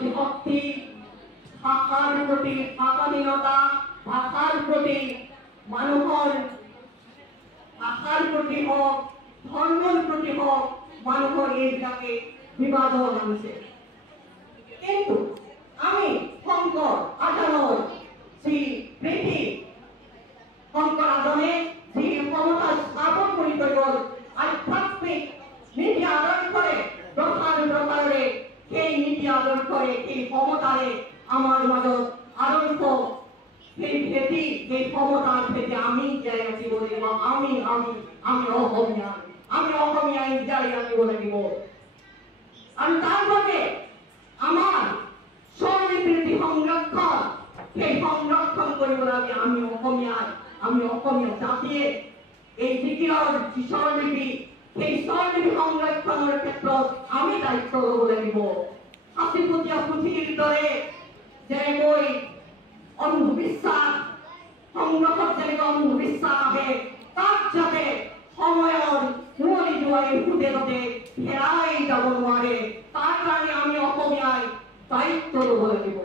বিভক্তি, ভাষাৰ প্ৰতি ভাষাহীনতা, ভাষাৰ প্ৰতি মানুহৰ ভাষাৰ প্ৰতি হওক, ধৰ্মৰ প্ৰতি হওক, মানুহৰ এইবিলাকে বিবাদৰ আনিছে। কিন্তু আমি শংকৰ আদানৰ যি প্ৰীতি, শংকৰ আদনে যি ক্ষমতা স্থাপন কৰি থৈ গ'ল, আধ্যাত্মিক নীতি আদৰ্শৰে প্ৰসাৰে সেই নীতি আদৰ্শৰে সেই ক্ষমতাৰে আমাৰ মাজত আদৰ্শ সেই ভেটি, সেই ক্ষমতাৰ ভেটি আমি জীয়াই ৰাখিব লাগিব। আমি অসমীয়াই জীয়াই ৰাখিব লাগিব। আৰু তাৰ বাবে আমাৰ স্বৰলিপিৰ যি সংৰক্ষণ, সেই সংৰক্ষণ কৰিবলৈ আমি অসমীয়া জাতিয়ে এই জিকিৰৰ যি স্বৰলিপি, সেই স্বৰলিপি সংৰক্ষণৰ ক্ষেত্ৰত আমি দায়িত্ব ল'ব লাগিব। সাঁচিপুতীয়া পুথিৰ দৰে যেনেকৈ অন্ধবিশ্বাস সংগ্ৰহত যেনেকৈ অন্ধবিশ্বাস আহে, তাক যাতে সময়ৰ কুঁৱলী জোৱাৰীৰ সোঁতে যাতে হেৰাই যাব নোৱাৰে, তাৰ কাৰণে আমি অসমীয়াই দায়িত্ব ল'ব লাগিব।